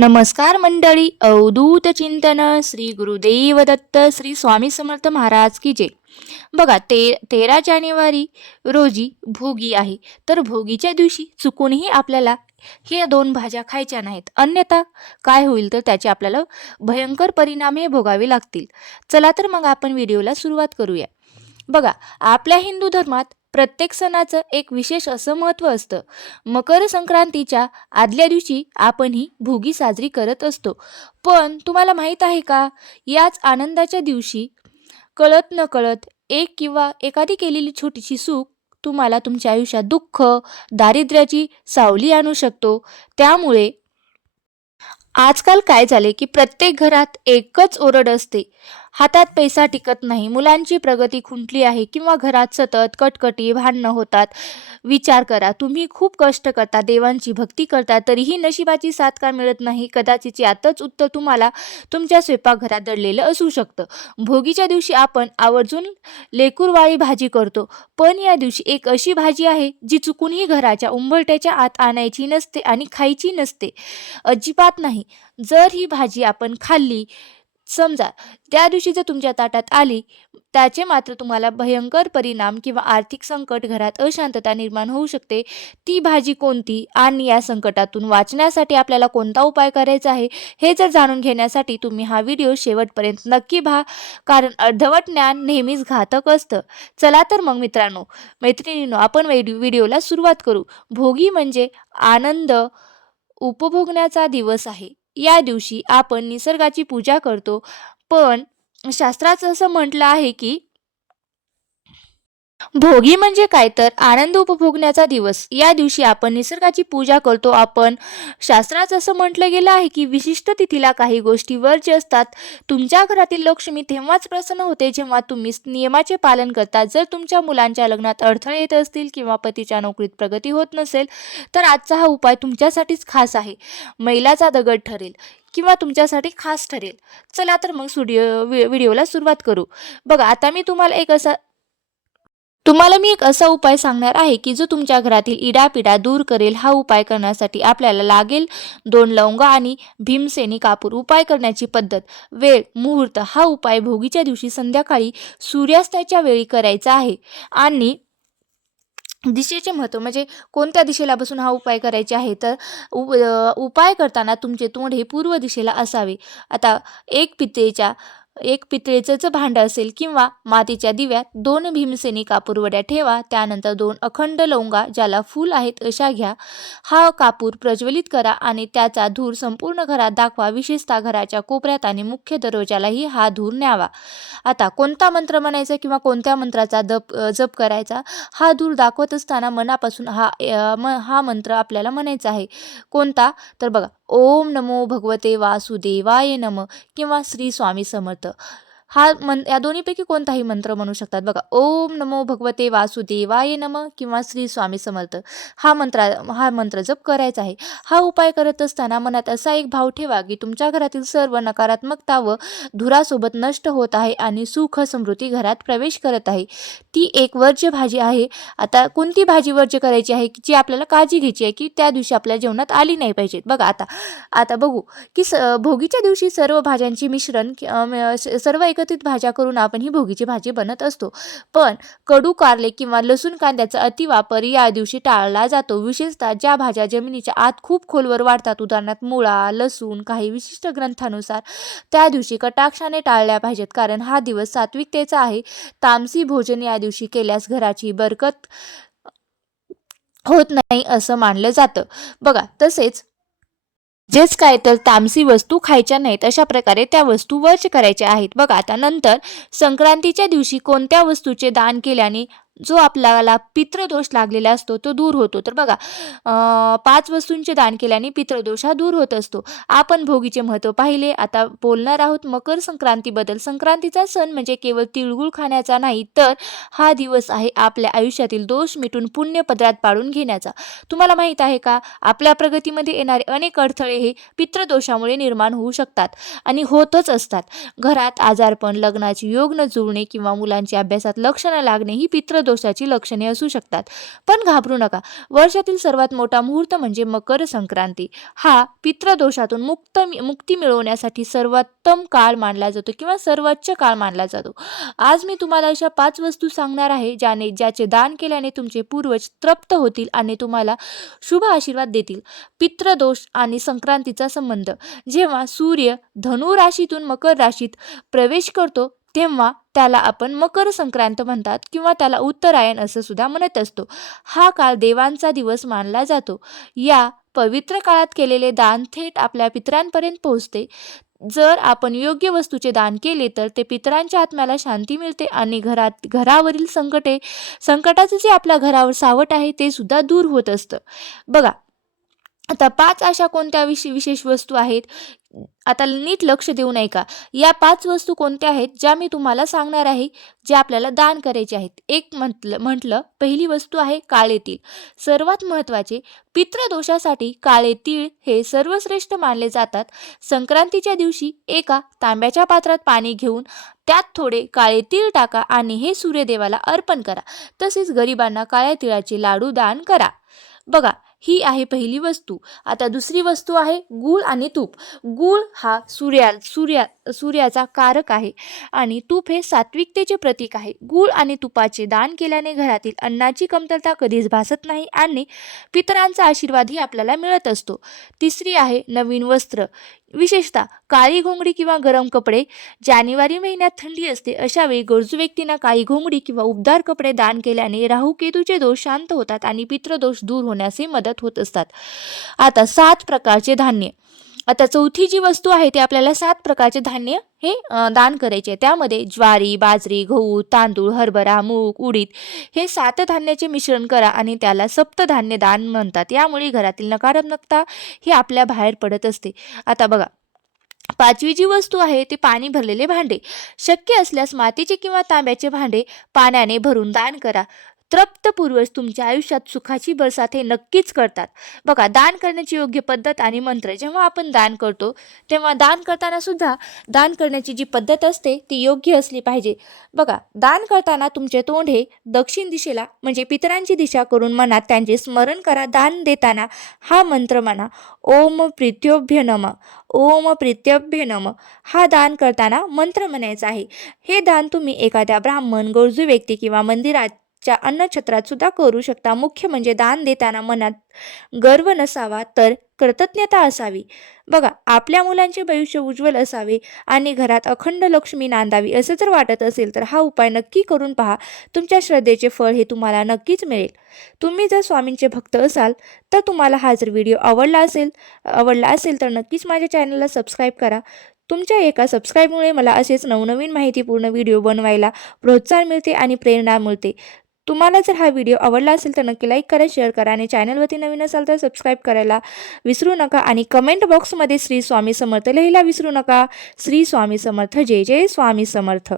नमस्कार मंडळी अवधूत चिंतन श्री गुरुदेव दत्त श्री स्वामी समर्थ महाराज की जय. बघा ते तेरा जानेवारी रोजी भोगी आहे. तर भोगीच्या दिवशी चुकूनही आपल्याला हे दोन भाज्या खायच्या नाहीत. अन्यथा काय होईल तर त्याचे आपल्याला भयंकर परिणाम हे भोगावे लागतील. चला तर मग आपण व्हिडिओला सुरुवात करूया. बघा आपल्या हिंदू धर्मात प्रत्येक सणाचं एक विशेष असं महत्त्व असतं. मकर संक्रांतीच्या आदल्या दिवशी आपण ही भोगी साजरी करत असतो. पण तुम्हाला माहीत आहे का? याच आनंदाच्या दिवशी कळत न कळत एक किंवा एखादी केलेली छोटीशी चूक तुम्हाला तुमच्या आयुष्यात दुःख दारिद्र्याची सावली आणू शकतो. त्यामुळे आजकाल काय झाले की प्रत्येक घरात एकच ओरड असते. हातात पैसा टिकत नाही. मुलांची प्रगती खुंटली आहे किंवा घरात सतत कटकटी भांडणं होतात. विचार करा. तुम्ही खूप कष्ट करता देवांची भक्ती करता तरीही नशिबाची साथ का मिळत नाही. कदाचित यातच उत्तर तुम्हाला तुमच्या स्वयंपाकघरात दडलेलं असू शकतं. भोगीच्या दिवशी आपण आवर्जून लेकूरवाळी भाजी करतो. पण या दिवशी एक अशी भाजी आहे जी चुकूनही घराच्या उंबरट्याच्या आत आणायची नसते आणि खायची नसते. अजिबात नाही. जर ही भाजी आपण खाल्ली समजा त्या दिवशी जर तुमच्या ताटात आली त्याचे मात्र तुम्हाला भयंकर परिणाम किंवा आर्थिक संकट घरात अशांतता निर्माण होऊ शकते. ती भाजी कोणती आणि या संकटातून वाचण्यासाठी आपल्याला कोणता उपाय करायचा आहे हे जर जाणून घेण्यासाठी तुम्ही हा व्हिडिओ शेवटपर्यंत नक्की पहा. कारण अर्धवट ज्ञान नेहमीच घातक असतं. चला तर मग मित्रांनो मैत्रिणींनो आपण व्हिडिओला सुरुवात करू. भोगी म्हणजे आनंद उपभोगण्याचा दिवस आहे. या दिवशी आपण निसर्गाची पूजा करतो. पण शास्त्राचं असं म्हटलं आहे की भोगी म्हणजे काय? तर आनंद उपभोगण्याचा दिवस. या दिवशी आपण निसर्गाची पूजा करतो. आपण शास्त्रात असं म्हटलं गेलं आहे की विशिष्ट तिथीला काही गोष्टी वर्ज्य असतात. तुमच्या घरातील लक्ष्मी तेव्हाच प्रसन्न होते जेव्हा तुम्ही नियमाचे पालन करता. जर तुमच्या मुलांच्या लग्नात अडथळे येत असतील किंवा पतीच्या नोकरीत प्रगती होत नसेल तर आजचा हा उपाय तुमच्यासाठीच खास आहे. मैलाचा दगड ठरेल किंवा तुमच्यासाठी खास ठरेल. चला तर मग स्टुडिओ व्हिडिओला सुरुवात करू. बघा आता मी तुम्हाला एक असा तुम्हाला मी एक असा उपाय सांगणार आहे की जो तुमच्या घरातील इडापिडा दूर करेल हा उपाय करण्यासाठी आपल्याला लागेल दोन लवंगा आणि भीमसेनी कापूर. उपाय करण्याची पद्धत वेळ मुहूर्त हा उपाय भोगीच्या दिवशी संध्याकाळी सूर्यास्ताच्या वेळी करायचा आहे. आणि दिशेचे महत्त्व म्हणजे कोणत्या दिशेला बसून हा उपाय करायचे आहे? तर उ उपाय करताना तुमचे तोंड हे पूर्व दिशेला असावे. आता एक पितेच्या एक पितळेचंच भांडं असेल किंवा मातीच्या दिव्यात दोन भीमसेनी कापूरवड्या ठेवा त्यानंतर दोन अखंड लवंगा ज्याला फूल आहेत अशा घ्या. हा कापूर प्रज्वलित करा आणि त्याचा धूर संपूर्ण घरात दाखवा विशेषतः घराच्या कोपऱ्यात आणि मुख्य दरवाजालाही हा धूर न्यावा. आता कोणता मंत्र म्हणायचा किंवा कोणत्या मंत्राचा दप जप करायचा? हा धूर दाखवत असताना मनापासून हा म हा मंत्र आपल्याला म्हणायचा आहे. कोणता? तर बघा ओम नमो भगवते वासुदेवाय नम किंवा श्री स्वामी समर्थ. हा मन या दोन्हीपैकी कोणताही मंत्र म्हणू शकतात. बघा ओम नमो भगवते वासुदेवाय नम किंवा श्री स्वामी समर्थ. हा मंत्र हा मंत्र जप करायचा आहे. हा उपाय करत असताना मनात असा एक भाव ठेवा की तुमच्या घरातील सर्व नकारात्मकता व धुरासोबत नष्ट होत आहे आणि सुख समृद्धी घरात प्रवेश करत आहे. ती एक वर्ज्य भाजी आहे. आता कोणती भाजी वर्ज्य करायची आहे की जी आपल्याला काळजी घ्यायची आहे की त्या दिवशी आपल्या जेवणात आली नाही पाहिजेत बघा आता आता बघू की स भोगीच्या दिवशी सर्व भाज्यांचे मिश्रण सर्व एक म- एकत्रित भाज्या करून आपण ही भोगीची भाजी बनत असतो. पण कडू कारले किंवा लसूण कांद्याचा अतिवापर या दिवशी टाळला जातो. विशेषतः ज्या भाज्या जमिनीच्या आत खूप खोलवर वाढतात उदाहरणार्थ मुळा लसूण काही विशिष्ट ग्रंथानुसार त्या दिवशी कटाक्षाने टाळल्या पाहिजेत. कारण हा दिवस सात्विकतेचा आहे. तामसी भोजन या दिवशी केल्यास घराची बरकत होत नाही असं मानलं जातं. बघा तसेच जेच काय तर तामसी वस्तू खायच्या नाहीत अशा प्रकारे त्या वस्तू वर्ज करायच्या आहेत. बघा आता नंतर संक्रांतीच्या दिवशी कोणत्या वस्तूचे दान केल्याने जो आपल्याला पितृदोष लागलेला असतो तो दूर होतो. तर बघा पाच वस्तूंचे दान केल्याने पितृदोष हा दूर होत असतो. आपण भोगीचे महत्त्व पाहिले. आता बोलणार आहोत मकर संक्रांतीबद्दल संक्रांतीचा सण म्हणजे केवळ तिळगुळ खाण्याचा नाही तर हा दिवस आहे आपल्या आयुष्यातील दोष मिटून पुण्य पदरात पाडून घेण्याचा. तुम्हाला माहीत आहे का? आपल्या प्रगतीमध्ये येणारे अनेक अडथळे हे पितृदोषामुळे निर्माण होऊ शकतात आणि होतच असतात. घरात आजारपण लग्नाची योग न जुळणे किंवा मुलांच्या अभ्यासात लक्ष न लागणे ही पितृदोष दोषाची लक्षणे असू शकतात. पण घाबरू नका. वर्षातील सर्वात मोठा मुहूर्त म्हणजे मकर संक्रांती. हा पितृदोषातून मुक्त मुक्ती मिळवण्यासाठी सर्वोत्तम काळ मानला जातो किंवा सर्वोच्च काळ मानला जातो. आज मी तुम्हाला अशा पाच वस्तू सांगणार आहे ज्याने ज्याचे दान केल्याने तुमचे पूर्वज तृप्त होतील आणि तुम्हाला शुभ आशीर्वाद देतील. पितृदोष आणि संक्रांतीचा संबंध. जेव्हा सूर्य धनु राशीतून मकर राशीत प्रवेश करतो तेव्हा त्याला आपण मकर संक्रांत म्हणतात किंवा त्याला उत्तरायण असं सुद्धा म्हणत असतो. हा काळ देवांचा दिवस मानला जातो. या पवित्र काळात केलेले दान थेट आपल्या पितरांपर्यंत पोहोचते. जर आपण योग्य वस्तूचे दान केले तर ते पितरांच्या आत्म्याला शांती मिळते आणि घरात घरावरील संकटे संकटाचं जे आपल्या घरावर सावट आहे ते सुद्धा दूर होत असतं. बघा आता पाच अशा कोणत्या विशे विशेष वस्तू आहेत? आता नीट लक्ष देऊ नये का? या पाच वस्तू कोणत्या आहेत? ज्या मी तुम्हाला सांगणार आहे ज्या आपल्याला दान करायचे आहेत. एक म्हटलं म्हटलं पहिली वस्तू आहे काळे तीळ. सर्वात महत्त्वाचे पितृदोषासाठी काळे तीळ हे सर्वश्रेष्ठ मानले जातात. संक्रांतीच्या दिवशी एका तांब्याच्या पात्रात पाणी घेऊन त्यात थोडे काळे तीळ टाका आणि हे सूर्यदेवाला अर्पण करा. तसेच गरिबांना काळ्या तिळाचे लाडू दान करा. बघा ही आहे पहिली वस्तू. आता दुसरी वस्तू आहे गूळ आणि तूप. गूळ हा सूर्या सूर्या सूर्याचा कारक आहे आणि तूप हे सात्विकतेचे प्रतीक आहे. गूळ आणि तुपाचे दान केल्याने घरातील अन्नाची कमतरता कधीच भासत नाही आणि पितरांचा आशीर्वादही आपल्याला मिळत असतो. तिसरी आहे नवीन वस्त्र. विशेषतः काळी घोंगडी किंवा गरम कपडे जानेवारी महिन्यात थंडी असते अशावेळी गरजू व्यक्तींना काळी घोंगडी किंवा उबदार कपडे दान केल्याने राहू केतूचे दोष शांत होतात आणि पितृदोष दूर होण्यासही मदत होत असतात. आता सात प्रकारचे धान्य. आता चौथी जी वस्तू आहे ती आपल्याला सात प्रकारचे धान्य हे दान करायचे त्यामध्ये ज्वारी बाजरी गहू तांदूळ हरभरा मूग उडीद हे सात धान्याचे मिश्रण करा आणि त्याला सप्तधान्य दान म्हणतात. यामुळे घरातील नकारात्मकता ही आपल्या बाहेर पडत असते. आता बघा पाचवी जी वस्तू आहे ती पाणी भरलेले भांडे. शक्य असल्यास मातीचे किंवा तांब्याचे भांडे पाण्याने भरून दान करा. तृप्त पूर्वज तुमच्या आयुष्यात सुखाची बरसात हे नक्कीच करतात. बघा दान करण्याची योग्य पद्धत आणि मंत्र जेव्हा आपण दान करतो तेव्हा दान करताना सुद्धा दान करण्याची जी पद्धत असते ती योग्य असली पाहिजे. बघा दान करताना तुमचे तोंड हे दक्षिण दिशेला म्हणजे पितरांची दिशा करून मनात त्यांचे स्मरण करा दान देताना हा मंत्र म्हणा ओम प्रित्योभ्य नम ओम प्रित्यभ्य नम. हा दान करताना मंत्र म्हणायचा आहे. हे दान तुम्ही एखाद्या ब्राह्मण गरजू व्यक्ती किंवा मंदिरात च्या अन्नछत्रात सुद्धा करू शकता. मुख्य म्हणजे दान देताना मनात गर्व नसावा तर कृतज्ञता असावी. बघा आपल्या मुलांचे भविष्य उज्ज्वल असावे आणि घरात अखंड लक्ष्मी नांदावी असं जर वाटत असेल तर हा उपाय नक्की करून पहा. तुमच्या श्रद्धेचे फळ हे तुम्हाला नक्कीच मिळेल. तुम्ही जर स्वामींचे भक्त असाल तर तुम्हाला हा जर व्हिडिओ आवडला असेल आवडला असेल तर नक्कीच माझ्या चॅनलला सबस्क्राईब करा. तुमच्या एका सबस्क्राईबमुळे मला असेच नवनवीन माहितीपूर्ण व्हिडिओ बनवायला प्रोत्साहन मिळते आणि प्रेरणा मिळते. तुम्हाला जर हा व्हिडिओ आवडला असेल तर नक्की लाईक करा शेअर करा आणि चॅनलवरती नवीन असाल तर सबस्क्राईब करायला विसरू नका आणि कमेंट बॉक्समध्ये श्री स्वामी समर्थ लिहायला विसरू नका. श्री स्वामी समर्थ. जय जय स्वामी समर्थ.